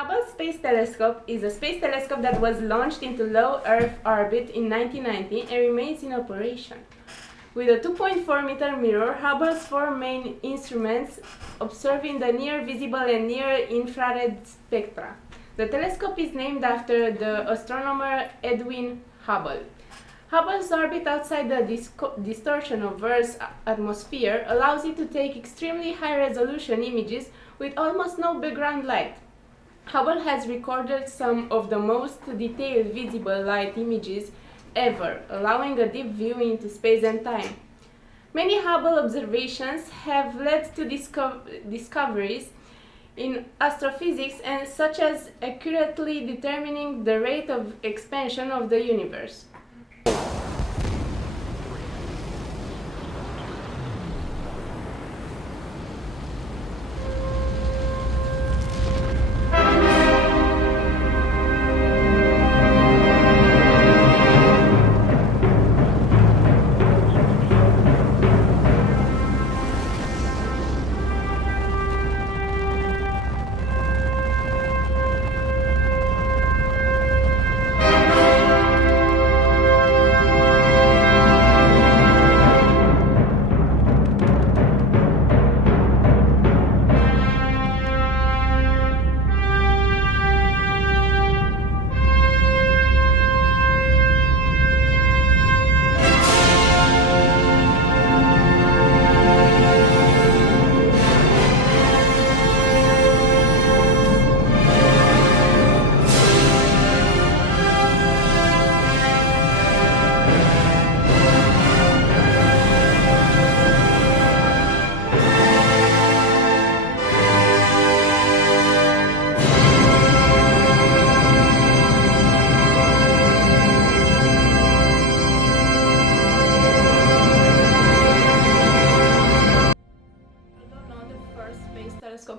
Hubble Space Telescope is a space telescope that was launched into low Earth orbit in 1990 and remains in operation. With a 2.4-meter mirror, Hubble's four main instruments observing the near-visible and near-infrared spectra. The telescope is named after the astronomer Edwin Hubble. Hubble's orbit outside the distortion of Earth's atmosphere allows it to take extremely high-resolution images with almost no background light. Hubble has recorded some of the most detailed visible light images ever, allowing a deep view into space and time. Many Hubble observations have led to discoveries in astrophysics and such as accurately determining the rate of expansion of the universe.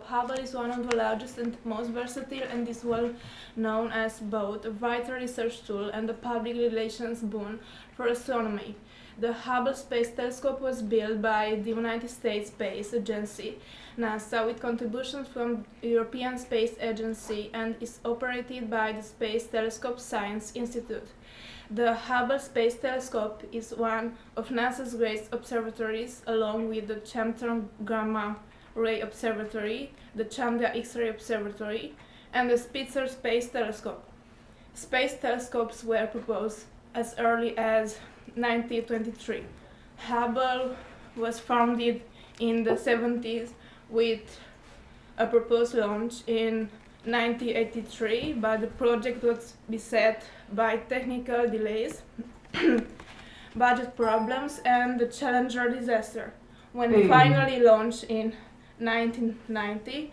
Hubble is one of the largest and most versatile and is well known as both a vital research tool and a public relations boon for astronomy. The Hubble Space Telescope was built by the United States Space Agency, NASA, with contributions from the European Space Agency and is operated by the Space Telescope Science Institute. The Hubble Space Telescope is one of NASA's greatest observatories, along with the Chandra Gamma Ray Observatory, the Chandra X-ray Observatory, and the Spitzer Space Telescope. Space telescopes were proposed as early as 1923. Hubble was founded in the 70s with a proposed launch in 1983, but the project was beset by technical delays, budget problems, and the Challenger disaster. When it finally launched in 1990,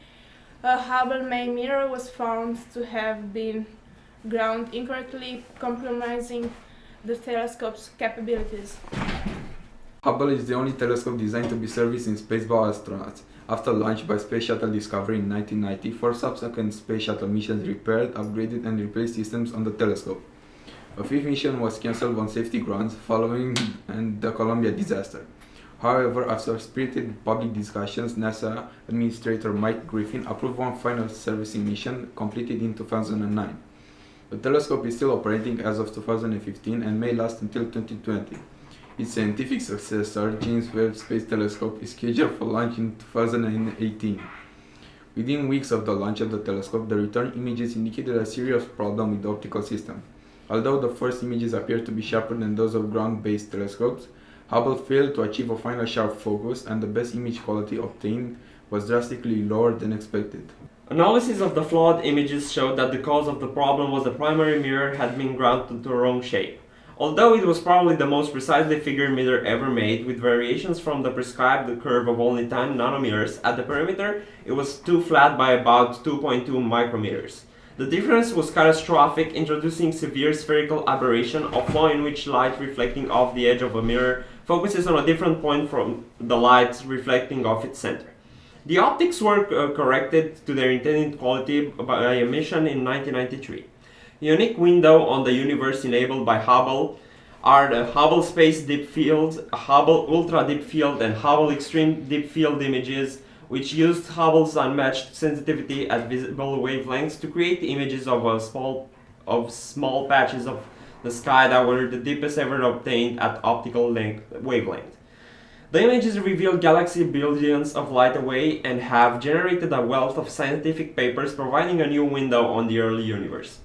a Hubble main mirror was found to have been ground incorrectly, compromising the telescope's capabilities. Hubble is the only telescope designed to be serviced in space by astronauts. After launch by Space Shuttle Discovery in 1990, 4 subsequent Space Shuttle missions repaired, upgraded and replaced systems on the telescope. A 5th mission was cancelled on safety grounds following the Columbia disaster. However, after spirited public discussions, NASA Administrator Mike Griffin approved one final servicing mission completed in 2009. The telescope is still operating as of 2015 and may last until 2020. Its scientific successor, James Webb Space Telescope, is scheduled for launch in 2018. Within weeks of the launch of the telescope, the return images indicated a serious problem with the optical system. Although the first images appeared to be sharper than those of ground-based telescopes, Hubble failed to achieve a final sharp focus, and the best image quality obtained was drastically lower than expected. Analysis of the flawed images showed that the cause of the problem was the primary mirror had been ground to the wrong shape. Although it was probably the most precisely figured mirror ever made, with variations from the prescribed curve of only 10 nanometers, at the perimeter it was too flat by about 2.2 micrometers. The difference was catastrophic, introducing severe spherical aberration, a flaw in which light reflecting off the edge of a mirror focuses on a different point from the light reflecting off its center. The optics were corrected to their intended quality by a mission in 1993. The unique window on the universe enabled by Hubble are the Hubble Space Deep Field, Hubble Ultra Deep Field, and Hubble Extreme Deep Field images, which used Hubble's unmatched sensitivity at visible wavelengths to create images of small patches of the sky that were the deepest ever obtained at optical wavelength. The images reveal galaxy billions of light away and have generated a wealth of scientific papers providing a new window on the early universe.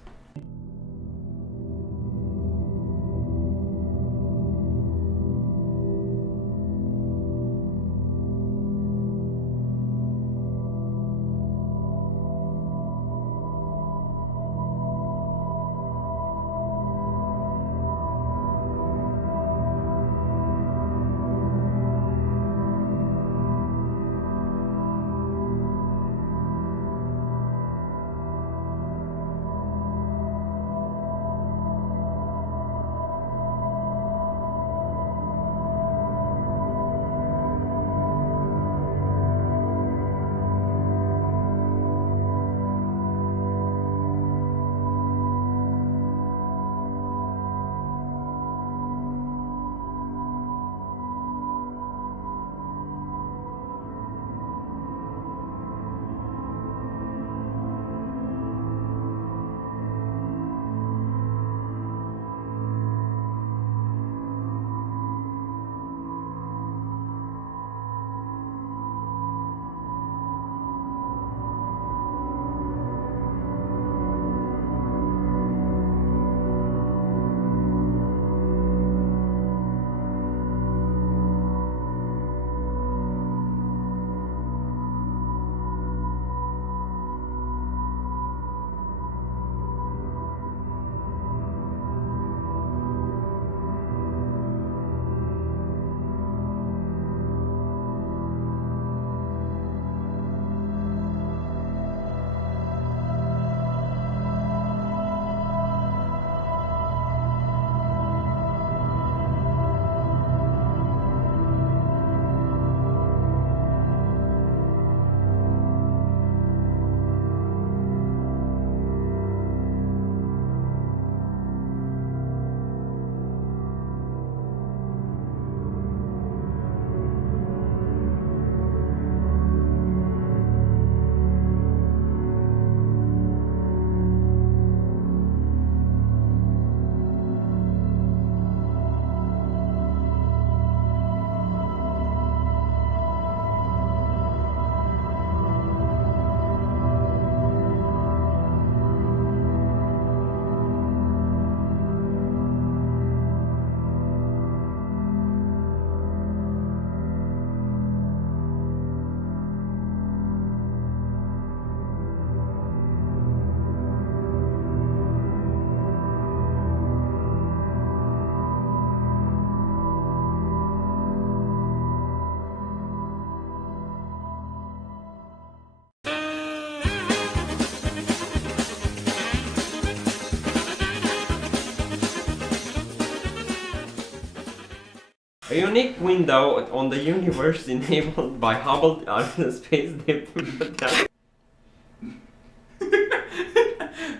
A unique window on the universe enabled by Hubble space dip.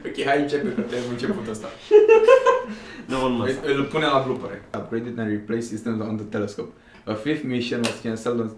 Ok, hai începe că te-ai început ăsta. No one must. Îl pune la blooper. Upgraded and replaced systems on the telescope. A fifth mission was cancelled